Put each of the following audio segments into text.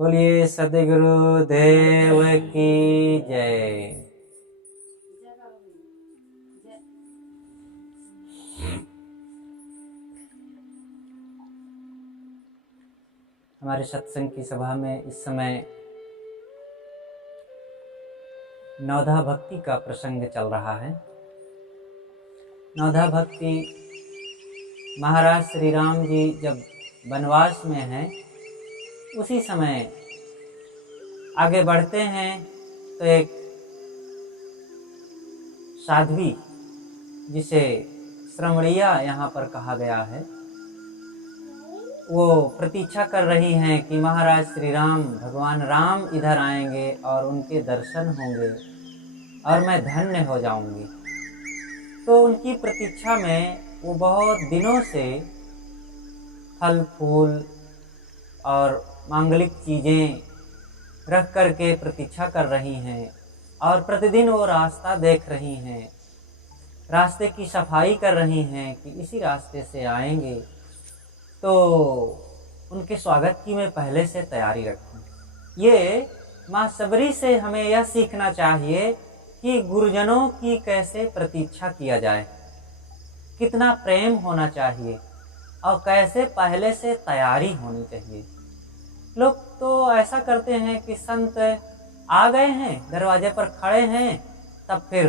बोलिए सद्गुरु देव की जय। हमारे सत्संग की सभा में इस समय नवधा भक्ति का प्रसंग चल रहा है। नवधा भक्ति महाराज श्री राम जी जब वनवास में हैं उसी समय आगे बढ़ते हैं तो एक साध्वी जिसे श्रमणिया यहाँ पर कहा गया है, वो प्रतीक्षा कर रही हैं कि महाराज श्री राम भगवान राम इधर आएंगे और उनके दर्शन होंगे और मैं धन्य हो जाऊंगी। तो उनकी प्रतीक्षा में वो बहुत दिनों से फल फूल और मांगलिक चीज़ें रख करके प्रतीक्षा कर रही हैं और प्रतिदिन वो रास्ता देख रही हैं, रास्ते की सफाई कर रही हैं कि इसी रास्ते से आएंगे तो उनके स्वागत की मैं पहले से तैयारी रखूं। ये माँ सबरी से हमें यह सीखना चाहिए कि गुरुजनों की कैसे प्रतीक्षा किया जाए, कितना प्रेम होना चाहिए और कैसे पहले से तैयारी होनी चाहिए। लोग तो ऐसा करते हैं कि संत आ गए हैं, दरवाजे पर खड़े हैं, तब फिर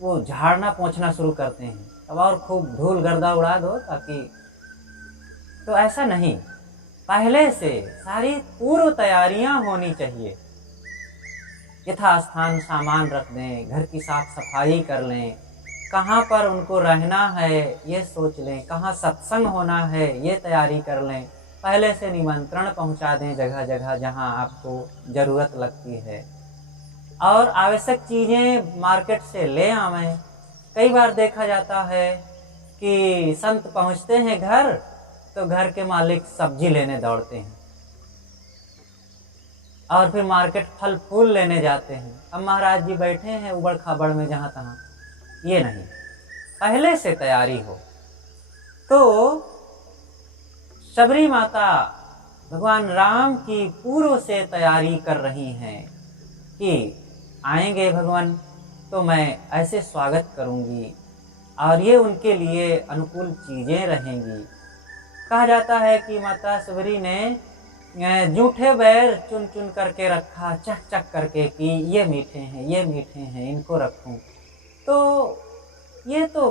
वो झाड़ना पोंछना शुरू करते हैं, तब और खूब धूल गर्दा उड़ा दो ताकि। तो ऐसा नहीं, पहले से सारी पूर्व तैयारियां होनी चाहिए। यथास्थान सामान रख दें, घर की साफ सफाई कर लें, कहाँ पर उनको रहना है ये सोच लें, कहाँ सत्संग होना है ये तैयारी कर लें, पहले से निमंत्रण पहुंचा दें जगह जगह जहां आपको ज़रूरत लगती है और आवश्यक चीज़ें मार्केट से ले आवें। कई बार देखा जाता है कि संत पहुंचते हैं घर तो घर के मालिक सब्जी लेने दौड़ते हैं और फिर मार्केट फल फूल लेने जाते हैं। अब महाराज जी बैठे हैं उबड़ खाबड़ में जहाँ तहाँ, ये नहीं, पहले से तैयारी हो। तो सबरी माता भगवान राम की पूर्व से तैयारी कर रही हैं कि आएंगे भगवान तो मैं ऐसे स्वागत करूंगी और ये उनके लिए अनुकूल चीज़ें रहेंगी। कहा जाता है कि माता सबरी ने जूठे बैर चुन चुन करके रखा, चख चख करके कि ये मीठे हैं, ये मीठे हैं, इनको रखूं। तो ये तो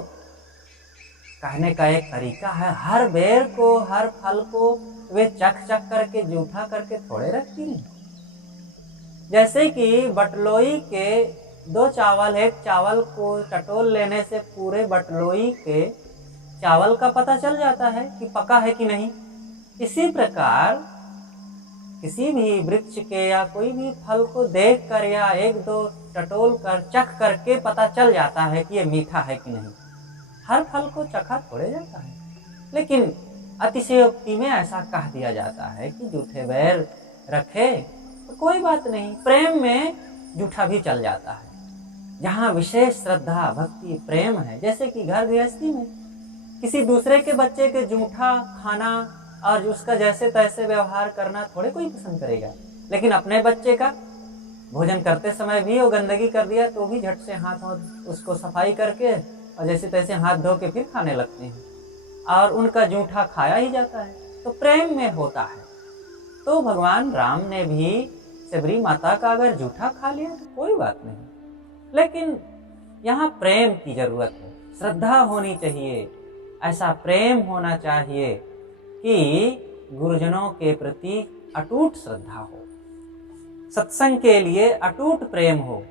कहने का एक तरीका है, हर बेर को हर फल को वे चख चख करके जूठा करके थोड़े रखती हैं। जैसे कि बटलोई के दो चावल, एक चावल को टटोल लेने से पूरे बटलोई के चावल का पता चल जाता है कि पका है कि नहीं। इसी प्रकार किसी भी वृक्ष के या कोई भी फल को देख कर या एक दो टटोल कर चख करके पता चल जाता है कि ये मीठा है कि नहीं। हर फल को चखा थोड़े जाता है, लेकिन अतिशयोक्ति में ऐसा कह दिया जाता है कि जूठे बैर रखे तो कोई बात नहीं, प्रेम में जूठा भी चल जाता है। जहाँ विशेष श्रद्धा भक्ति प्रेम है, जैसे कि घर गृहस्थी में किसी दूसरे के बच्चे के जूठा खाना और उसका जैसे तैसे व्यवहार करना थोड़े कोई पसंद करेगा, लेकिन अपने बच्चे का भोजन करते समय भी वो गंदगी कर दिया तो भी झट से हाथ उसको सफाई करके और जैसे तैसे हाथ धो के फिर खाने लगते हैं और उनका जूठा खाया ही जाता है। तो प्रेम में होता है। तो भगवान राम ने भी सबरी माता का अगर जूठा खा लिया तो कोई बात नहीं, लेकिन यहाँ प्रेम की जरूरत है, श्रद्धा होनी चाहिए। ऐसा प्रेम होना चाहिए कि गुरुजनों के प्रति अटूट श्रद्धा हो, सत्संग के लिए अटूट प्रेम हो।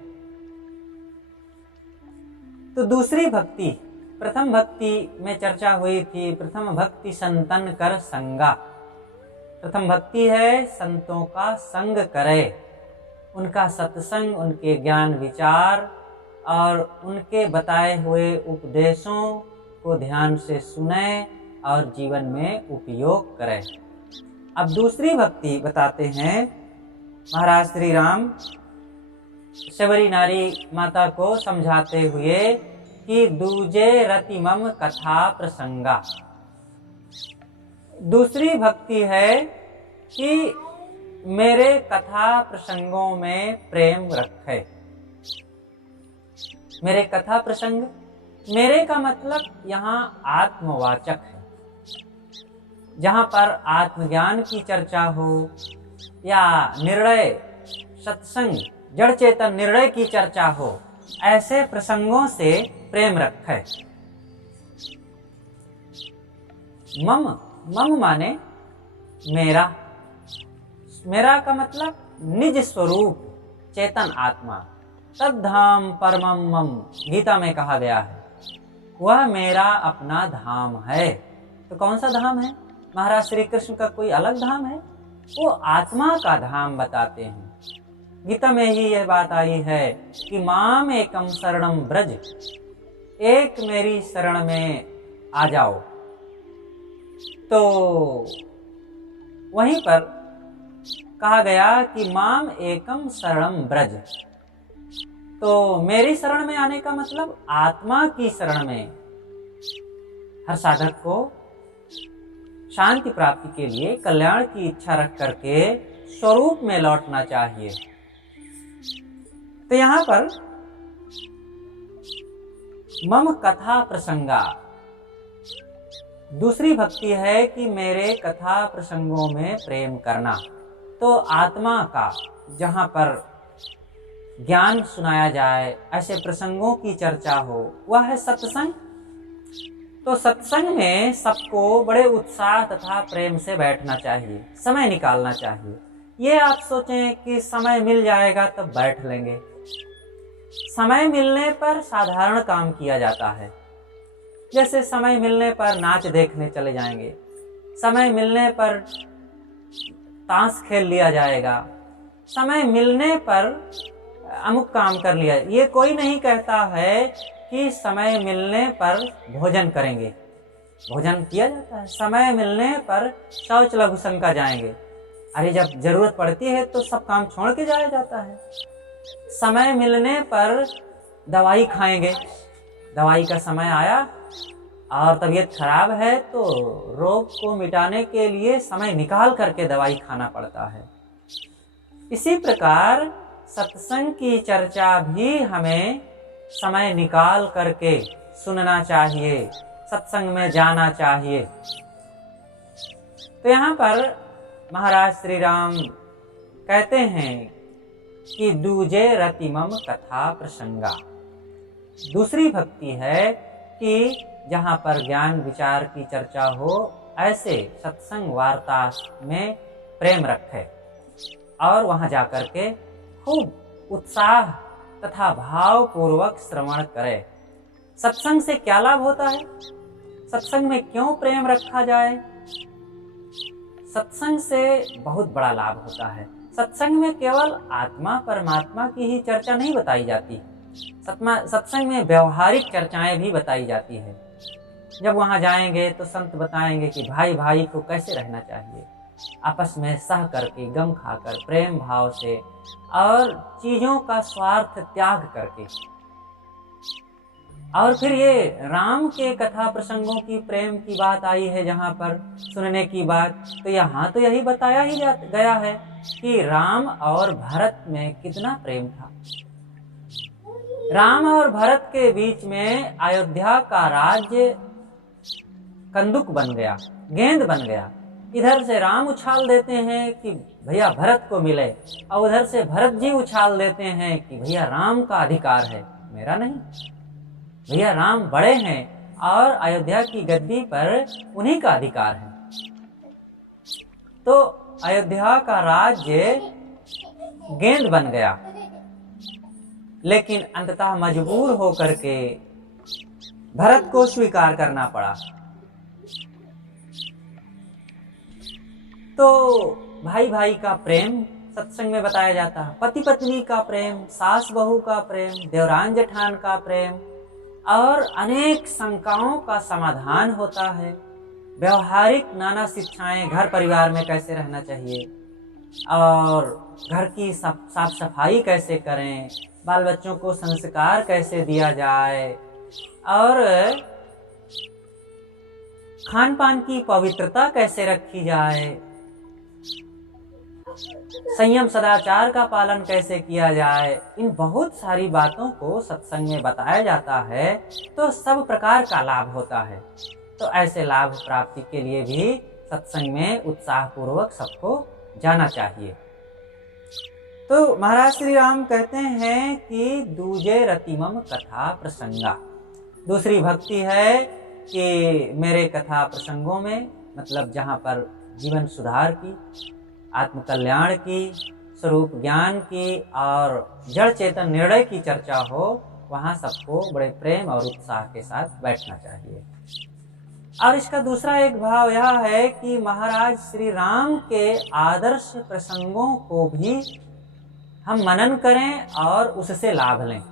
तो दूसरी भक्ति, प्रथम भक्ति में चर्चा हुई थी, प्रथम भक्ति संतन कर संगा। प्रथम भक्ति है संतों का संग करे, उनका सत्संग, उनके ज्ञान विचार और उनके बताए हुए उपदेशों को ध्यान से सुने और जीवन में उपयोग करें। अब दूसरी भक्ति बताते हैं महाराज श्री राम सबरी नारी माता को समझाते हुए कि दूजे रतिमम कथा प्रसंगा। दूसरी भक्ति है कि मेरे कथा प्रसंगों में प्रेम रखे। मेरे कथा प्रसंग, मेरे का मतलब यहाँ आत्मवाचक है। जहाँ पर आत्मज्ञान की चर्चा हो या निर्णय सत्संग जड़ चेतन निर्णय की चर्चा हो, ऐसे प्रसंगों से प्रेम रखे। मम, मम माने मेरा। मेरा का मतलब निज स्वरूप चेतन आत्मा। तद्धाम परमम मम गीता में कहा गया है, वह मेरा अपना धाम है। तो कौन सा धाम है? महाराज श्री कृष्ण का कोई अलग धाम है? वो आत्मा का धाम बताते हैं। गीता में ही यह बात आई है कि माम एकम शरणम ब्रज, एक मेरी शरण में आ जाओ। तो वहीं पर कहा गया कि माम एकम शरणम ब्रज। तो मेरी शरण में आने का मतलब आत्मा की शरण में। हर साधक को शांति प्राप्ति के लिए कल्याण की इच्छा रख करके स्वरूप में लौटना चाहिए। तो यहाँ पर मम कथा प्रसंगा, दूसरी भक्ति है कि मेरे कथा प्रसंगों में प्रेम करना। तो आत्मा का जहाँ पर ज्ञान सुनाया जाए, ऐसे प्रसंगों की चर्चा हो, वह है सत्संग। तो सत्संग में सबको बड़े उत्साह तथा प्रेम से बैठना चाहिए, समय निकालना चाहिए। ये आप सोचें कि समय मिल जाएगा तब बैठ लेंगे। समय मिलने पर साधारण काम किया जाता है, जैसे समय मिलने पर नाच देखने चले जाएंगे, समय मिलने पर ताश खेल लिया जाएगा, समय मिलने पर अमुक काम कर लिया। ये कोई नहीं कहता है कि समय मिलने पर भोजन करेंगे। भोजन किया जाता है। समय मिलने पर शौच लघु शंका जाएंगे। अरे जब जरूरत पड़ती है तो सब काम छोड़ के जाया जाता है। समय मिलने पर दवाई खाएंगे। दवाई का समय आया और तबीयत खराब है तो रोग को मिटाने के लिए समय निकाल करके दवाई खाना पड़ता है। इसी प्रकार सत्संग की चर्चा भी हमें समय निकाल करके सुनना चाहिए, सत्संग में जाना चाहिए। तो यहाँ पर महाराज श्री राम कहते हैं कि दूजे रतिमम कथा प्रसंगा। दूसरी भक्ति है कि जहाँ पर ज्ञान विचार की चर्चा हो, ऐसे सत्संग वार्ता में प्रेम रखे और वहाँ जाकर के खूब उत्साह तथा भाव पूर्वक श्रवण करे। सत्संग से क्या लाभ होता है? सत्संग में क्यों प्रेम रखा जाए? सत्संग से बहुत बड़ा लाभ होता है। सत्संग में केवल आत्मा परमात्मा की ही चर्चा नहीं बताई जाती, सत्संग में व्यवहारिक चर्चाएं भी बताई जाती है। जब वहां जाएंगे तो संत बताएंगे कि भाई भाई को कैसे रहना चाहिए, आपस में सह करके, गम खाकर, प्रेम भाव से और चीजों का स्वार्थ त्याग करके। और फिर ये राम के कथा प्रसंगों की प्रेम की बात आई है जहाँ पर सुनने की बात, तो यहाँ तो यही बताया ही गया है कि राम और भरत में कितना प्रेम था। राम और भरत के बीच में अयोध्या का राज्य कंदुक बन गया, गेंद बन गया। इधर से राम उछाल देते हैं कि भैया भरत को मिले, और उधर से भरत जी उछाल देते हैं कि भैया राम का अधिकार है, मेरा नहीं। भैया राम बड़े हैं और अयोध्या की गद्दी पर उन्हीं का अधिकार है। तो अयोध्या का राज्य गेंद बन गया, लेकिन अंततः मजबूर होकर के भरत को स्वीकार करना पड़ा। तो भाई भाई का प्रेम सत्संग में बताया जाता है, पति पत्नी का प्रेम, सास बहू का प्रेम, देवरान जेठान का प्रेम, और अनेक शंकाओं का समाधान होता है। व्यवहारिक नाना शिक्षाएं, घर परिवार में कैसे रहना चाहिए और घर की साफ सफाई कैसे करें, बाल बच्चों को संस्कार कैसे दिया जाए, और खान पान की पवित्रता कैसे रखी जाए, संयम सदाचार का पालन कैसे किया जाए, इन बहुत सारी बातों को सत्संग में बताया जाता है, तो सब प्रकार का लाभ होता है। तो ऐसे लाभ प्राप्ति के लिए भी सत्संग में उत्साह पूर्वक सबको जाना चाहिए। तो महाराज श्री राम कहते हैं कि दूजे रतिमम कथा प्रसंगा। दूसरी भक्ति है कि मेरे कथा प्रसंगों में, मतलब जहाँ पर जीवन सुधार की, आत्म कल्याण की, स्वरूप ज्ञान की और जड़ चेतन निर्णय की चर्चा हो, वहाँ सबको बड़े प्रेम और उत्साह के साथ बैठना चाहिए। और इसका दूसरा एक भाव यह है कि महाराज श्री राम के आदर्श प्रसंगों को भी हम मनन करें और उससे लाभ लें।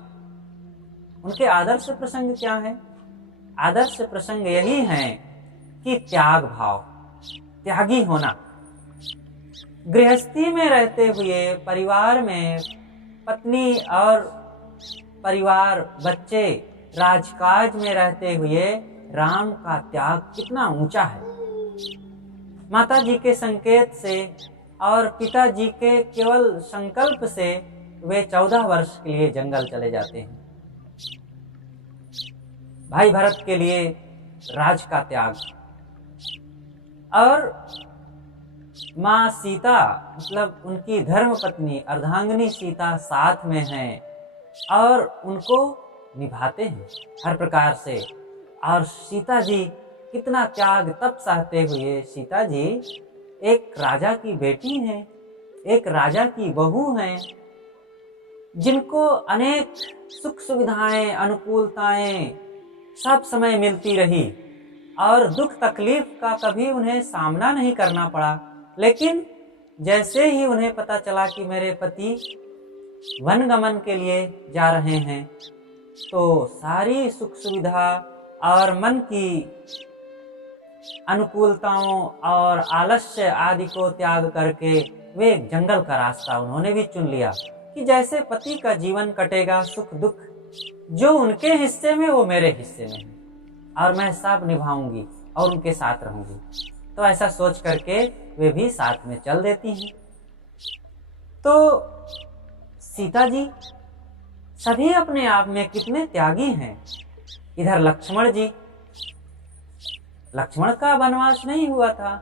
उनके आदर्श प्रसंग क्या है? आदर्श प्रसंग यही है कि त्याग भाव, त्यागी होना। गृहस्थी में रहते हुए, परिवार में पत्नी और परिवार, बच्चे, राजकाज में रहते हुए राम का त्याग कितना ऊंचा है। माता जी के संकेत से और पिताजी के केवल संकल्प से वे 14 वर्ष के लिए जंगल चले जाते हैं। भाई भरत के लिए राज का त्याग, और माँ सीता, मतलब उनकी धर्म पत्नी अर्धांगिनी सीता साथ में हैं और उनको निभाते हैं हर प्रकार से। और सीता जी कितना त्याग तप सहते हुए, सीता जी एक राजा की बेटी हैं, एक राजा की बहू हैं, जिनको अनेक सुख सुविधाएं, अनुकूलताएं सब समय मिलती रही और दुख तकलीफ का कभी उन्हें सामना नहीं करना पड़ा। लेकिन जैसे ही उन्हें पता चला कि मेरे पति वनगमन के लिए जा रहे हैं, तो सारी सुख सुविधा और मन की अनुकूलताओं और आलस्य आदि को त्याग करके वे जंगल का रास्ता उन्होंने भी चुन लिया कि जैसे पति का जीवन कटेगा, सुख दुख जो उनके हिस्से में वो मेरे हिस्से में है, और मैं सब निभाऊंगी और उनके साथ रहूंगी। तो ऐसा सोच करके वे भी साथ में चल देती हैं। तो सीता जी सभी अपने आप में कितने त्यागी हैं। इधर लक्ष्मण जी, लक्ष्मण का वनवास नहीं हुआ था,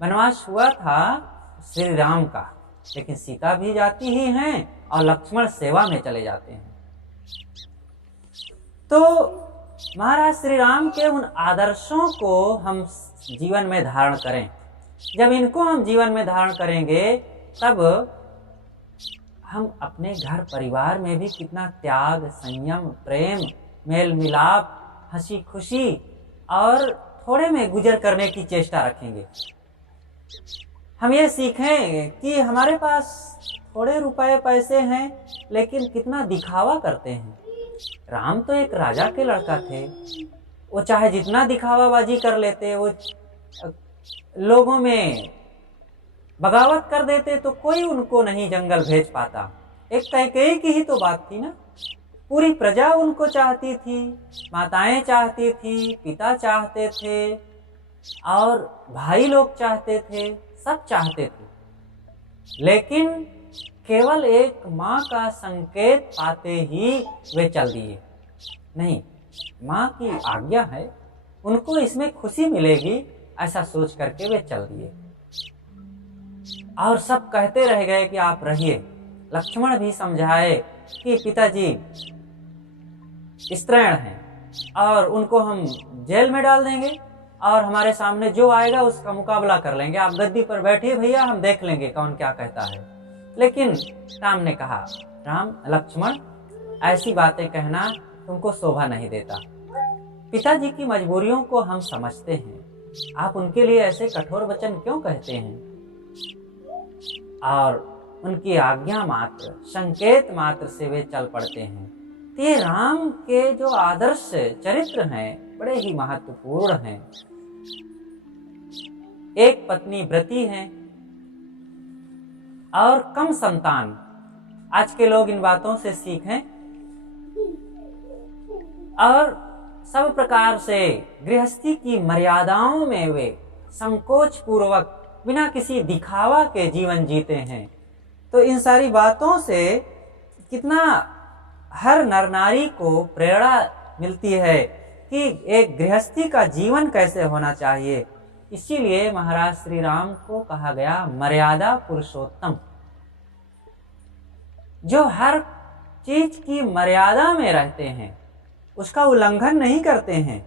वनवास हुआ था श्री राम का, लेकिन सीता भी जाती ही हैं और लक्ष्मण सेवा में चले जाते हैं। तो महाराज श्री राम के उन आदर्शों को हम जीवन में धारण करें। जब इनको हम जीवन में धारण करेंगे, तब हम अपने घर परिवार में भी कितना त्याग, संयम, प्रेम, मेल मिलाप, हंसी खुशी और थोड़े में गुजर करने की चेष्टा रखेंगे। हम ये सीखें कि हमारे पास थोड़े रुपए पैसे हैं, लेकिन कितना दिखावा करते हैं। राम तो एक राजा के लड़का थे, वो चाहे जितना दिखावाबाजी कर लेते, वो लोगों में बगावत कर देते तो कोई उनको नहीं जंगल भेज पाता। एक कैकेयी की ही तो बात थी ना, पूरी प्रजा उनको चाहती थी, माताएं चाहती थी, पिता चाहते थे और भाई लोग चाहते थे, सब चाहते थे, लेकिन केवल एक माँ का संकेत पाते ही वे चल दिए। नहीं, माँ की आज्ञा है, उनको इसमें खुशी मिलेगी, ऐसा सोच करके वे चल दिए। और सब कहते रह गए कि आप रहिए। लक्ष्मण भी समझाए कि पिताजी स्त्रैण हैं और उनको हम जेल में डाल देंगे और हमारे सामने जो आएगा उसका मुकाबला कर लेंगे, आप गद्दी पर बैठिए भैया, हम देख लेंगे कौन क्या कहता है। लेकिन राम ने कहा, राम लक्ष्मण ऐसी बातें कहना तुमको शोभा नहीं देता। पिताजी की मजबूरियों को हम समझते हैं, आप उनके लिए ऐसे कठोर वचन क्यों कहते हैं। और उनकी आज्ञा मात्र, संकेत मात्र से वे चल पड़ते हैं। ये राम के जो आदर्श चरित्र हैं बड़े ही महत्वपूर्ण हैं। एक पत्नी व्रती हैं और कम संतान। आज के लोग इन बातों से सीखें और सब प्रकार से गृहस्थी की मर्यादाओं में वे संकोच पूर्वक बिना किसी दिखावा के जीवन जीते हैं। तो इन सारी बातों से कितना हर नर नारी को प्रेरणा मिलती है कि एक गृहस्थी का जीवन कैसे होना चाहिए। इसीलिए महाराज श्री राम को कहा गया मर्यादा पुरुषोत्तम, जो हर चीज की मर्यादा में रहते हैं, उसका उल्लंघन नहीं करते हैं।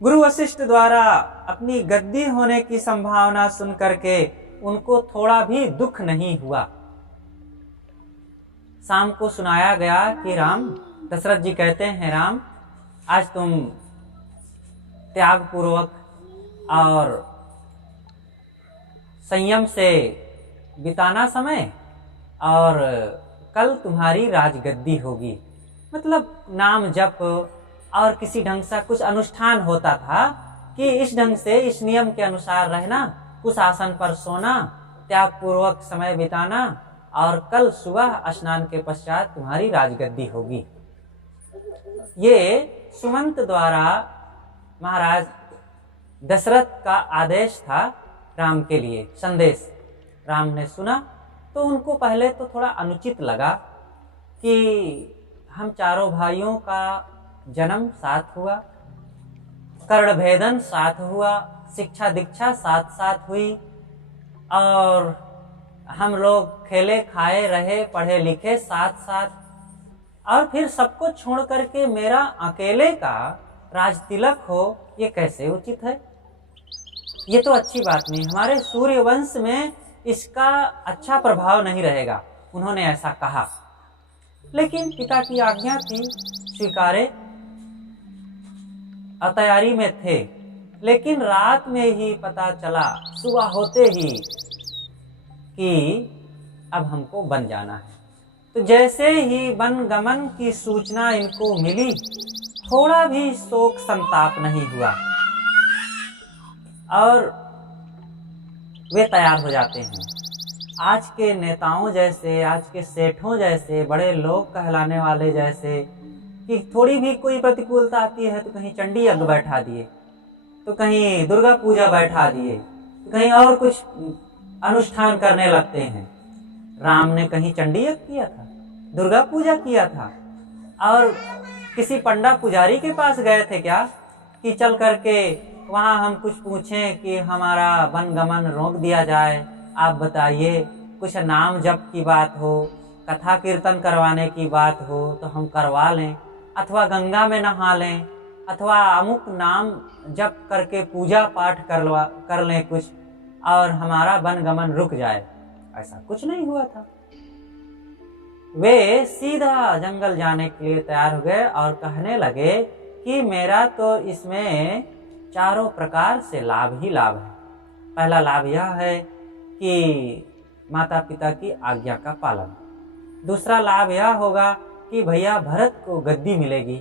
गुरु वशिष्ठ द्वारा अपनी गद्दी होने की संभावना सुन करके उनको थोड़ा भी दुख नहीं हुआ। शाम को सुनाया गया कि राम, दशरथ जी कहते हैं, राम आज तुम त्याग पूर्वक और संयम से बिताना समय, और कल तुम्हारी राजगद्दी होगी। मतलब नाम जप और किसी ढंग से कुछ अनुष्ठान होता था कि इस ढंग से, इस नियम के अनुसार रहना, कुछ आसन पर सोना, त्याग पूर्वक समय बिताना, और कल सुबह स्नान के पश्चात तुम्हारी राजगद्दी होगी। ये सुमंत द्वारा महाराज दशरथ का आदेश था राम के लिए, संदेश। राम ने सुना तो उनको पहले तो थोड़ा अनुचित लगा कि हम चारों भाइयों का जन्म साथ हुआ, कर्ण भेदन साथ हुआ, शिक्षा दीक्षा साथ साथ हुई, और हम लोग खेले खाए रहे, पढ़े लिखे साथ साथ, और फिर सबको छोड़ करके मेरा अकेले का राज तिलक हो, ये कैसे उचित है? ये तो अच्छी बात नहीं, हमारे सूर्य वंश में इसका अच्छा प्रभाव नहीं रहेगा। उन्होंने ऐसा कहा, लेकिन पिता की आज्ञा थी, स्वीकारे और तैयारी में थे। लेकिन रात में ही पता चला, सुबह होते ही, कि अब हमको बन जाना है। तो जैसे ही वन गमन की सूचना इनको मिली, थोड़ा भी शोक संताप नहीं हुआ और वे तैयार हो जाते हैं। आज के नेताओं जैसे, आज के सेठों जैसे, बड़े लोग कहलाने वाले जैसे, कि थोड़ी भी कोई प्रतिकूलता आती है तो कहीं चंडी यज्ञ बैठा दिए, तो कहीं दुर्गा पूजा बैठा दिए, तो कहीं और कुछ अनुष्ठान करने लगते हैं। राम ने कहीं चंडी यज्ञ किया था, दुर्गा पूजा किया था, और किसी पंडा पुजारी के पास गए थे क्या कि चल करके वहाँ हम कुछ पूछें कि हमारा वन गमन रोक दिया जाए, आप बताइए। कुछ नाम जप की बात हो, कथा कीर्तन करवाने की बात हो तो हम करवा लें, अथवा गंगा में नहा लें, अथवा अमुक नाम जप करके पूजा पाठ कर लें कुछ, और हमारा वन गमन रुक जाए। ऐसा कुछ नहीं हुआ था। वे सीधा जंगल जाने के लिए तैयार हो गए और कहने लगे कि मेरा तो इसमें चारों प्रकार से लाभ ही लाभ है। पहला लाभ यह है कि माता पिता की आज्ञा का पालन। दूसरा लाभ यह होगा कि भैया भरत को गद्दी मिलेगी।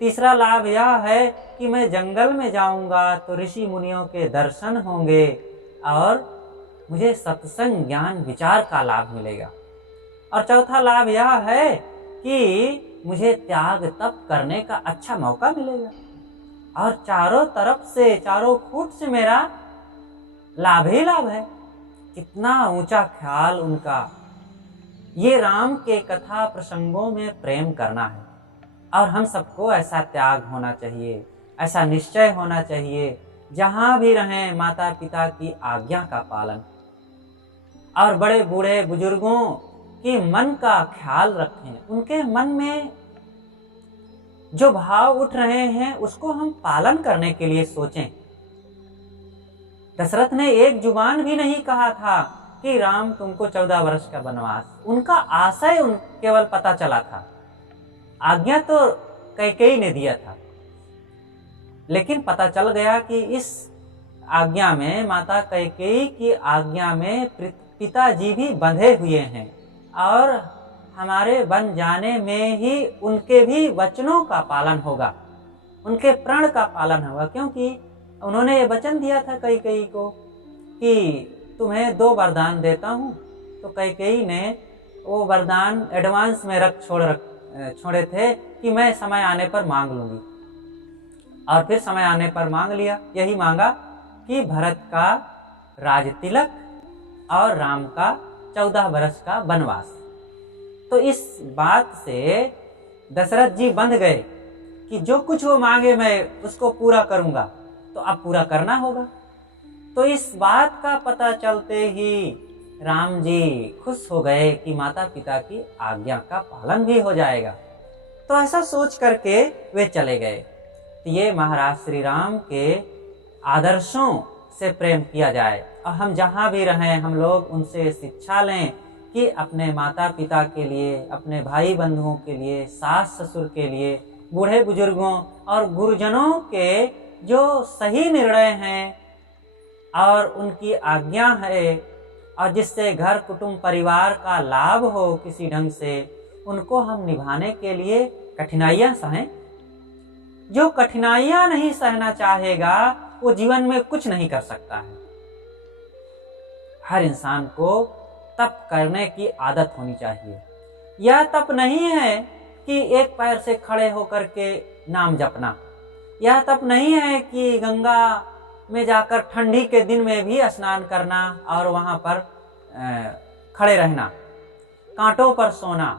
तीसरा लाभ यह है कि मैं जंगल में जाऊंगा तो ऋषि मुनियों के दर्शन होंगे और मुझे सत्संग ज्ञान विचार का लाभ मिलेगा। और चौथा लाभ यह है कि मुझे त्याग तप करने का अच्छा मौका मिलेगा। और चारों तरफ से, चारों फूट से मेरा लाभ ही लाभ है। कितना ऊंचा ख्याल उनका। ये राम के कथा प्रसंगों में प्रेम करना है, और हम सबको ऐसा त्याग होना चाहिए, ऐसा निश्चय होना चाहिए, जहाँ भी रहें माता पिता की आज्ञा का पालन, और बड़े बूढ़े बुजुर्गों की मन का ख्याल रखें। उनके मन में जो भाव उठ रहे हैं उसको हम पालन करने के लिए सोचें। दशरथ ने एक जुबान भी नहीं कहा था कि राम तुमको 14 वर्ष का वनवास। उनका आशय केवल पता चला था, आज्ञा तो कैकेयी ने दिया था, लेकिन पता चल गया कि इस आज्ञा में, माता कैकेयी की आज्ञा में पिताजी भी बंधे हुए हैं, और हमारे बन जाने में ही उनके भी वचनों का पालन होगा, उनके प्रण का पालन होगा। क्योंकि उन्होंने ये वचन दिया था कैकेयी को कि तुम्हें 2 वरदान देता हूँ। तो कैकेयी ने वो वरदान एडवांस में छोड़े थे कि मैं समय आने पर मांग लूँगी। और फिर समय आने पर मांग लिया, यही मांगा कि भरत का राजतिलक और राम का 14 वर्ष का वनवास। तो इस बात से दशरथ जी बंध गए कि जो कुछ वो मांगे मैं उसको पूरा करूंगा, तो अब पूरा करना होगा। तो इस बात का पता चलते ही राम जी खुश हो गए कि माता पिता की आज्ञा का पालन भी हो जाएगा। तो ऐसा सोच करके वे चले गए। तो ये महाराज श्री राम के आदर्शों से प्रेम किया जाए, और हम जहाँ भी रहें हम लोग उनसे शिक्षा लें कि अपने माता पिता के लिए, अपने भाई बंधुओं के लिए, सास ससुर के लिए, बूढ़े बुजुर्गों और गुरुजनों के जो सही निर्णय हैं और उनकी आज्ञा है, और जिससे घर कुटुंब परिवार का लाभ हो किसी ढंग से, उनको हम निभाने के लिए कठिनाइयां सहें। जो कठिनाइयां नहीं सहना चाहेगा वो जीवन में कुछ नहीं कर सकता है। हर इंसान को तप करने की आदत होनी चाहिए। यह तप नहीं है कि एक पैर से खड़े होकर के नाम जपना। यह तप नहीं है कि गंगा में जाकर ठंडी के दिन में भी स्नान करना और वहां पर खड़े रहना, कांटों पर सोना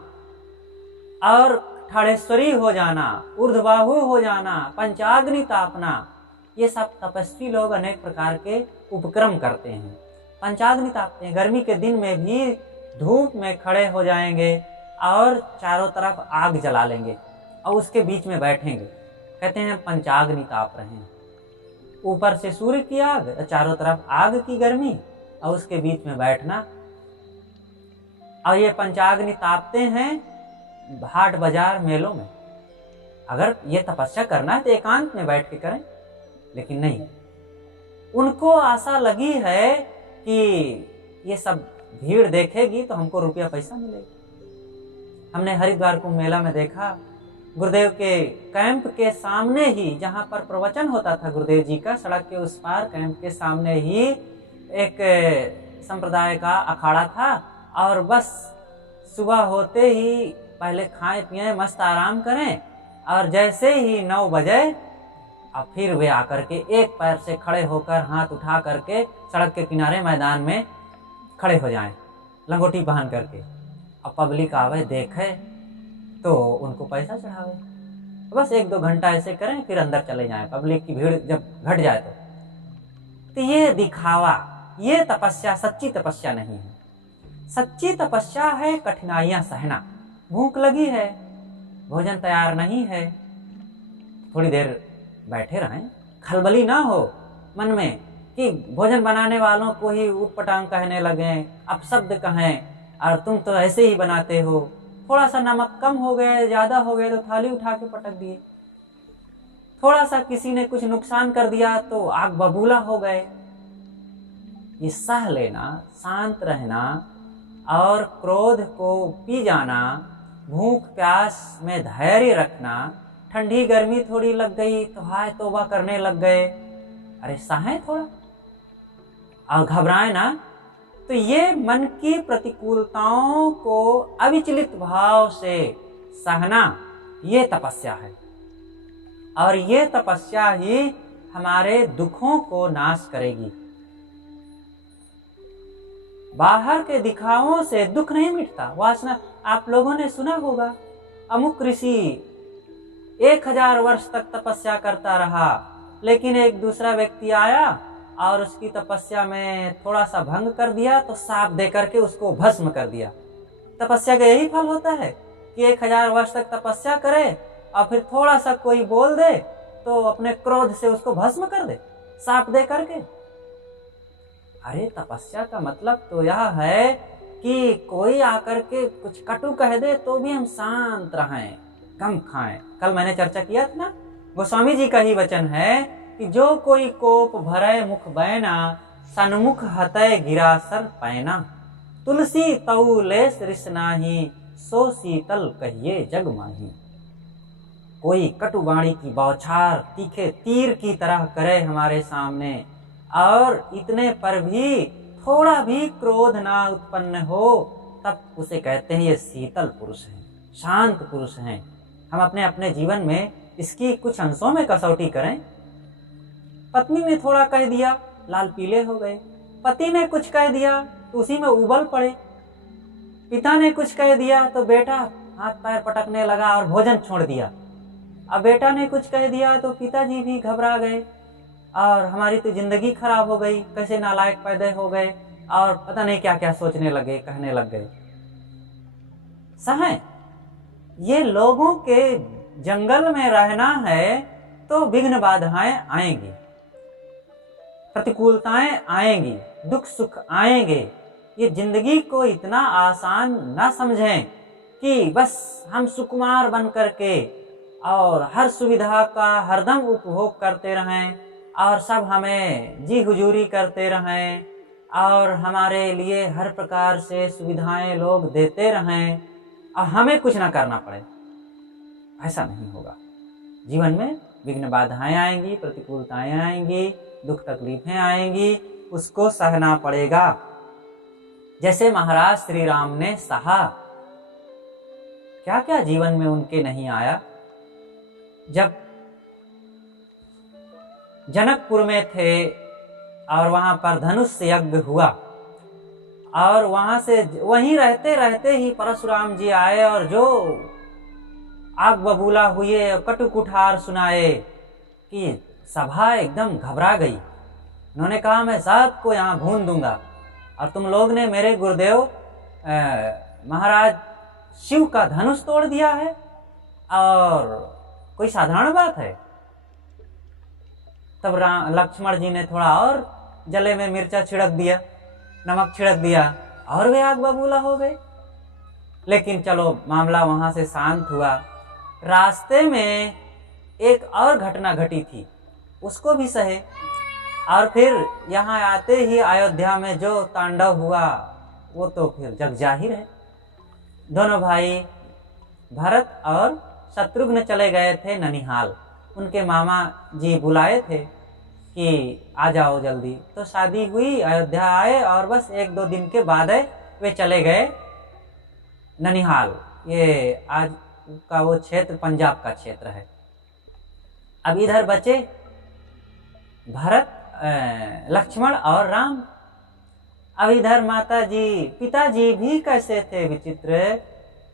और ठाड़ेश्वरी हो जाना, ऊर्ध्वबाहु हो जाना, पंचाग्नि तापना। ये सब तपस्वी लोग अनेक प्रकार के उपक्रम करते हैं। पंचाग्नि तापते हैं, गर्मी के दिन में भी धूप में खड़े हो जाएंगे और चारों तरफ आग जला लेंगे और उसके बीच में बैठेंगे, कहते हैं पंचाग्नि ताप रहे हैं। ऊपर से सूर्य की आग, चारों तरफ आग की गर्मी और उसके बीच में बैठना। और ये पंचाग्नि तापते हैं हाट बाजार मेलों में। अगर ये तपस्या करना है तो एकांत में बैठ के करें, लेकिन नहीं, उनको आशा लगी है कि ये सब भीड़ देखेगी तो हमको रुपया पैसा मिलेगा। हमने हरिद्वार कुंभ मेला में देखा, गुरुदेव के कैंप के सामने ही, जहां पर प्रवचन होता था गुरुदेव जी का, सड़क के उस पार कैंप के सामने ही एक संप्रदाय का अखाड़ा था। और बस सुबह होते ही पहले खाएं पिएं, मस्त आराम करें, और जैसे ही 9 बजे अब फिर वे आकर के एक पैर से खड़े होकर हाथ उठा करके सड़क के किनारे मैदान में खड़े हो जाएं, लंगोटी पहन करके। अब पब्लिक आवे देखे तो उनको पैसा चढ़ावे। बस 1-2 घंटा ऐसे करें, फिर अंदर चले जाएं, पब्लिक की भीड़ जब घट जाए तो ये दिखावा, ये तपस्या सच्ची तपस्या नहीं है। सच्ची तपस्या है कठिनाइयां सहना। भूख लगी है, भोजन तैयार नहीं है, थोड़ी देर बैठे रहें, खलबली ना हो मन में कि भोजन बनाने वालों को ही उटपटांग कहने लगे, अपशब्द कहें, और तुम तो ऐसे ही बनाते हो। थोड़ा सा नमक कम हो गए, ज्यादा हो गए तो थाली उठा के पटक दिए। थोड़ा सा किसी ने कुछ नुकसान कर दिया तो आग बबूला हो गए। ये सह लेना, शांत रहना और क्रोध को पी जाना, भूख प्यास में धैर्य रखना, ठंडी गर्मी थोड़ी लग गई तो हाय तौबा करने लग गए, अरे सहें थोड़ा और घबराए ना। तो ये मन की प्रतिकूलताओं को अविचलित भाव से सहना, ये तपस्या है। और ये तपस्या ही हमारे दुखों को नाश करेगी। बाहर के दिखावों से दुख नहीं मिटता। वासना, आप लोगों ने सुना होगा, अमुक ऋषि 1000 वर्ष तक तपस्या करता रहा, लेकिन एक दूसरा व्यक्ति आया और उसकी तपस्या में थोड़ा सा भंग कर दिया तो साप दे करके उसको भस्म कर दिया। तपस्या का यही फल होता है कि 1000 वर्ष तक तपस्या करे और फिर थोड़ा सा कोई बोल दे तो अपने क्रोध से उसको भस्म कर दे, साप दे करके। अरे तपस्या का मतलब तो यह है कि कोई आकर के कुछ कटु कह दे तो भी हम शांत रहें, कम खाएं। कल मैंने चर्चा किया था ना, गोस्वामी जी का ही वचन है कि जो कोई कोप भरे मुख बैना, सन्मुख हतय गिरा सर पैना, तुलसी तऊ लेस रिस नाही, सो शीतल कहिए जग माही। कोई कटुवाणी की बौछार तीखे तीर की तरह करे हमारे सामने और इतने पर भी थोड़ा भी क्रोध ना उत्पन्न हो, तब उसे कहते हैं ये शीतल पुरुष है, शांत पुरुष हैं। हम अपने अपने जीवन में इसकी कुछ अंशों में कसौटी करें। पत्नी ने थोड़ा कह दिया, लाल पीले हो गए। पति ने कुछ कह दिया तो उसी में उबल पड़े। पिता ने कुछ कह दिया तो बेटा हाथ पैर पटकने लगा और भोजन छोड़ दिया। अब बेटा ने कुछ कह दिया तो पिताजी भी घबरा गए और हमारी तो जिंदगी खराब हो गई, कैसे नालायक पैदा हो गए, और पता नहीं क्या क्या सोचने लगे, कहने लग गए। सहें, ये लोगों के जंगल में रहना है तो विघ्न बाधाएं आएंगी, प्रतिकूलताएं आएंगी, दुख सुख आएंगे। ये जिंदगी को इतना आसान ना समझें कि बस हम सुकुमार बन करके और हर सुविधा का हरदम उपभोग करते रहें और सब हमें जी हुजूरी करते रहें और हमारे लिए हर प्रकार से सुविधाएं लोग देते रहें और हमें कुछ ना करना पड़े। ऐसा नहीं होगा। जीवन में विघ्न बाधाएं आएंगी, प्रतिकूलताएं आएंगी, दुख तकलीफें आएंगी, उसको सहना पड़ेगा। जैसे महाराज श्री राम ने सहा, क्या क्या जीवन में उनके नहीं आया। जब जनकपुर में थे और वहां पर धनुष यज्ञ हुआ और वहां से वहीं रहते रहते ही परशुराम जी आए और जो आग बबूला हुए और कटु कुठार सुनाए कि सभा एकदम घबरा गई। उन्होंने कहा, मैं सबको यहाँ भून दूंगा और तुम लोग ने मेरे गुरुदेव महाराज शिव का धनुष तोड़ दिया है और कोई साधारण बात है। तब लक्ष्मण जी ने थोड़ा और जले में मिर्चा छिड़क दिया, नमक छिड़क दिया और वे आग बबूला हो गए। लेकिन चलो मामला वहां से शांत हुआ। रास्ते में एक और घटना घटी थी, उसको भी सहे। और फिर यहाँ आते ही अयोध्या में जो तांडव हुआ वो तो फिर जग जाहिर है। दोनों भाई भरत और शत्रुघ्न चले गए थे ननिहाल। उनके मामा जी बुलाए थे कि आ जाओ जल्दी, तो शादी हुई, अयोध्या आए और बस 1-2 दिन के बाद वे चले गए ननिहाल। ये आज का वो क्षेत्र पंजाब का क्षेत्र है। अब इधर बचे भरत, लक्ष्मण और राम। अब इधर माता जी, पिताजी भी कैसे थे विचित्र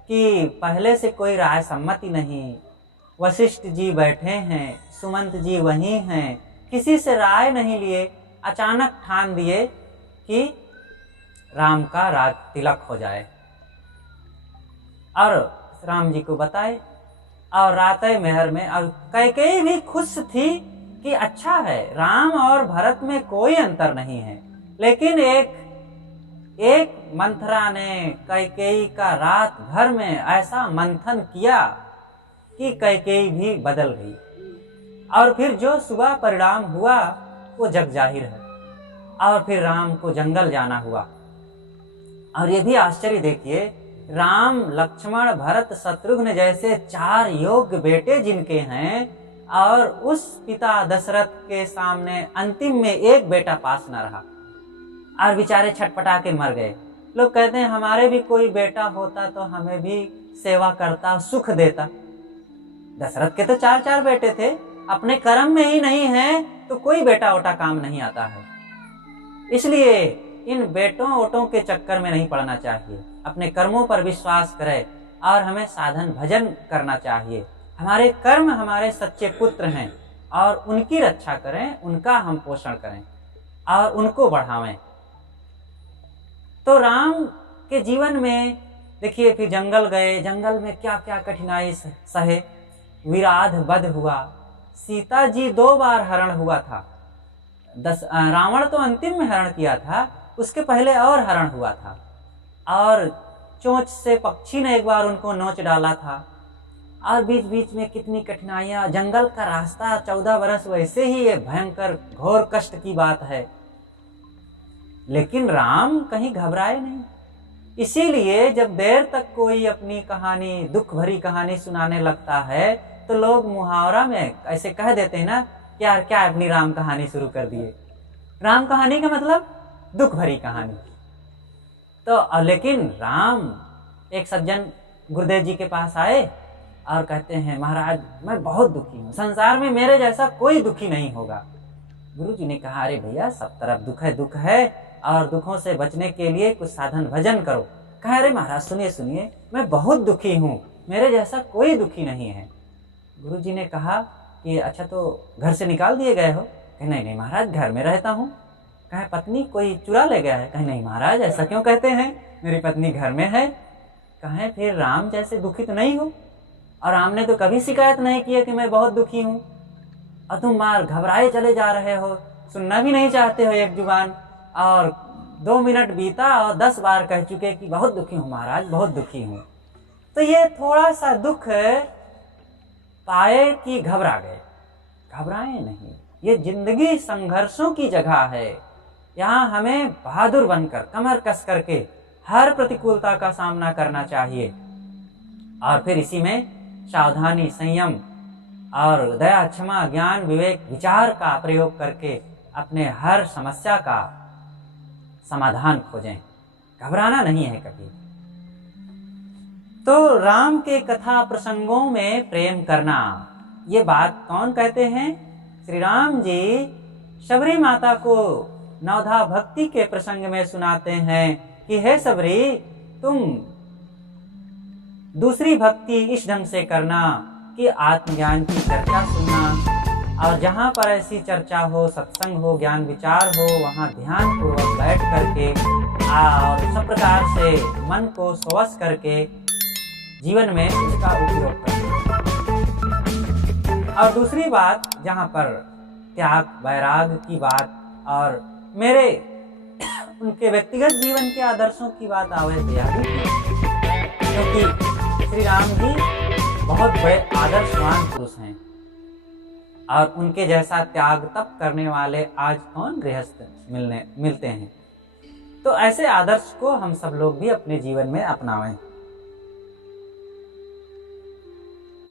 कि पहले से कोई राय सम्मति नहीं। वशिष्ठ जी बैठे हैं, सुमंत जी वहीं हैं, किसी से राय नहीं लिए, अचानक ठान दिए कि राम का राज तिलक हो जाए और राम जी को बताए। और राते मेहर में अब कैकेयी भी खुश थी कि अच्छा है, राम और भरत में कोई अंतर नहीं है। लेकिन एक मंथरा ने कैकेयी का रात भर में ऐसा मंथन किया कि कैकेयी भी बदल गई। और फिर जो सुबह परिणाम हुआ वो जग जाहिर है। और फिर राम को जंगल जाना हुआ। और ये भी आश्चर्य देखिए, राम, लक्ष्मण, भरत, शत्रुघ्न जैसे 4 योग्य बेटे जिनके हैं, और उस पिता दशरथ के सामने अंतिम में एक बेटा पास न रहा और बेचारे छटपटा के मर गए। लोग कहते हैं हमारे भी कोई बेटा होता तो हमें भी सेवा करता, सुख देता। दशरथ के तो 4-4 बेटे थे, अपने कर्म में ही नहीं है तो कोई बेटा वोटा काम नहीं आता है। इसलिए इन बेटों वोटों के चक्कर में नहीं पड़ना चाहिए, अपने कर्मों पर विश्वास करें और हमें साधन भजन करना चाहिए। हमारे कर्म हमारे सच्चे पुत्र हैं और उनकी रक्षा करें, उनका हम पोषण करें और उनको बढ़ावें। तो राम के जीवन में देखिए, फिर जंगल गए, जंगल में क्या क्या कठिनाई सहे, विराध वध हुआ, सीता जी 2 बार हरण हुआ था। रावण तो अंतिम में हरण किया था, उसके पहले और हरण हुआ था। और चोंच से पक्षी ने एक बार उनको नोच डाला था। और बीच बीच में कितनी कठिनाइयां, जंगल का रास्ता 14 बरस वैसे ही ये भयंकर घोर कष्ट की बात है। लेकिन राम कहीं घबराए नहीं। इसीलिए जब देर तक कोई अपनी कहानी, दुख भरी कहानी सुनाने लगता है तो लोग मुहावरा में ऐसे कह देते हैं ना, यार क्या अपनी राम कहानी शुरू कर दिए। राम कहानी का मतलब दुख भरी कहानी। तो लेकिन राम, एक सज्जन गुरुदेव जी के पास आए और कहते हैं महाराज मैं बहुत दुखी हूँ, संसार में मेरे जैसा कोई दुखी नहीं होगा। गुरु जी ने कहा अरे भैया सब तरफ दुख है और दुखों से बचने के लिए कुछ साधन भजन करो। कहा अरे महाराज सुनिए सुनिए, मैं बहुत दुखी हूँ, मेरे जैसा कोई दुखी नहीं है। गुरु जी ने कहा कि अच्छा तो घर से निकाल दिए गए हो? कहे नहीं नहीं महाराज घर में रहता हूँ। कहे पत्नी कोई चुरा ले गया है? कहे नहीं महाराज ऐसा क्यों कहते हैं, मेरी पत्नी घर में है। कहे फिर राम जैसे दुखी तो नहीं हो? और राम ने तो कभी शिकायत नहीं की है कि मैं बहुत दुखी हूँ, और तुम बार घबराए चले जा रहे हो, सुनना भी नहीं चाहते हो एक जुबान। और 2 मिनट बीता और 10 बार कह चुके कि बहुत दुखी हूँ महाराज, बहुत दुखी हूँ। तो ये थोड़ा सा दुख पाए कि घबरा गए। घबराए नहीं, ये जिंदगी संघर्षों की जगह है। यहाँ हमें बहादुर बनकर कमर कस करके हर प्रतिकूलता का सामना करना चाहिए, और फिर इसी में सावधानी, संयम और दया, क्षमा, ज्ञान, विवेक, विचार का प्रयोग करके अपने हर समस्या का समाधान खोजें। घबराना नहीं है कभी। तो राम के कथा प्रसंगों में प्रेम करना, ये बात कौन कहते हैं? श्री राम जी शबरी माता को नवधा भक्ति के प्रसंग में सुनाते हैं कि हे शबरी, तुम दूसरी भक्ति इस ढंग से करना कि आत्मज्ञान की चर्चा सुनना, और जहाँ पर ऐसी चर्चा हो, सत्संग हो, ज्ञान विचार हो, वहाँ ध्यान पूर्वक बैठ करके और सब प्रकार से मन को स्वश करके जीवन में उसका उपयोग करना। और दूसरी बात, जहाँ पर त्याग वैराग की बात और मेरे उनके व्यक्तिगत जीवन के आदर्शों की बात आवे तो यह भी, क्योंकि श्री राम जी बहुत बड़े आदर्शवान पुरुष हैं, और उनके जैसा त्याग तप करने वाले आज कौन गृहस्थ मिलते हैं। तो ऐसे आदर्श को हम सब लोग भी अपने जीवन में अपनाएं।